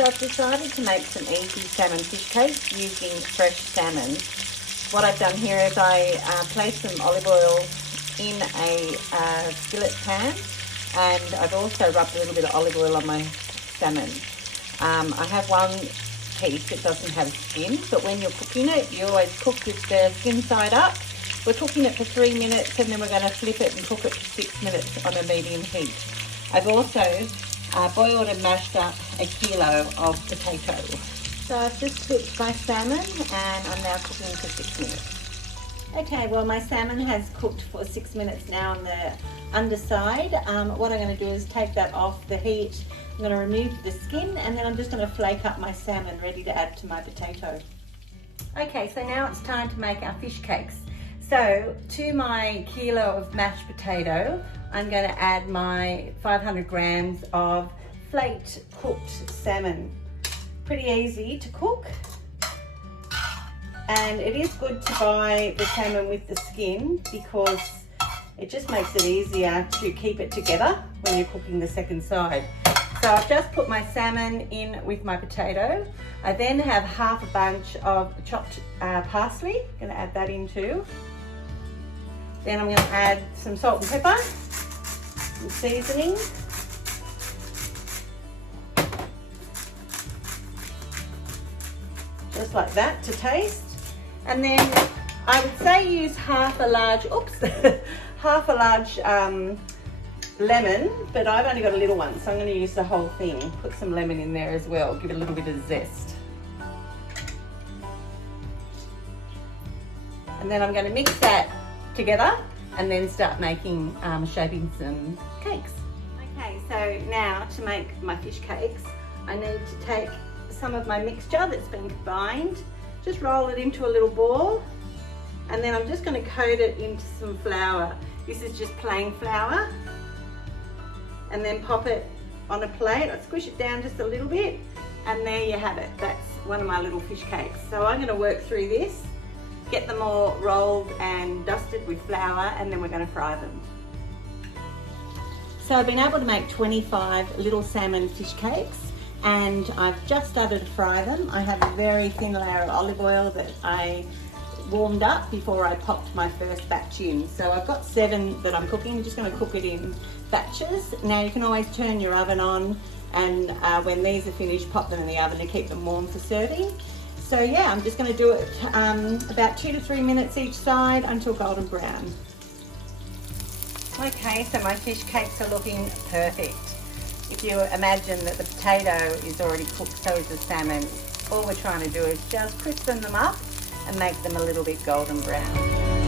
So I've decided to make some easy salmon fish cakes using fresh salmon. What I've done here is I placed some olive oil in a skillet pan, and I've also rubbed a little bit of olive oil on my salmon. I have one piece that doesn't have skin, but when you're cooking it, you always cook with the skin side up. We're cooking it for 3 minutes, and then we're going to flip it and cook it for 6 minutes on a medium heat. I've also boiled and mashed up a kilo of potato. So I've just flipped my salmon and I'm now cooking for 6 minutes. Okay, well my salmon has cooked for 6 minutes now on the underside. What I'm going to do is take that off the heat. I'm going to remove the skin, and then I'm just going to flake up my salmon ready to add to my potato. Okay, so now it's time to make our fish cakes. So to my kilo of mashed potato, I'm going to add my 500 grams of flaked cooked salmon. Pretty easy to cook, and it is good to buy the salmon with the skin because it just makes it easier to keep it together when you're cooking the second side. So I've just put my salmon in with my potato. I then have half a bunch of chopped parsley. I'm going to add that in too. Then I'm going to add some salt and pepper, some seasoning, just like that to taste. And then I would say use half a large lemon, but I've only got a little one, so I'm going to use the whole thing. Put some lemon in there as well, give it a little bit of zest. And then I'm going to mix that together and then start making, shaping some cakes. Okay, so now to make my fish cakes, I need to take some of my mixture that's been combined, just roll it into a little ball, and then I'm just going to coat it into some flour. This is just plain flour, and then pop it on a plate. I squish it down just a little bit, and there you have it. That's one of my little fish cakes. So I'm going to work through this, get them all rolled and dusted with flour, and then we're going to fry them. So I've been able to make 25 little salmon fish cakes, and I've just started to fry them. I have a very thin layer of olive oil that I warmed up before I popped my first batch in. So I've got 7 that I'm cooking. I'm just going to cook it in batches. Now you can always turn your oven on, and when these are finished, pop them in the oven to keep them warm for serving. So yeah, I'm just going to do it about 2 to 3 minutes each side until golden brown. Okay, so my fish cakes are looking perfect. If you imagine that the potato is already cooked, so is the salmon. All we're trying to do is just crispen them up and make them a little bit golden brown.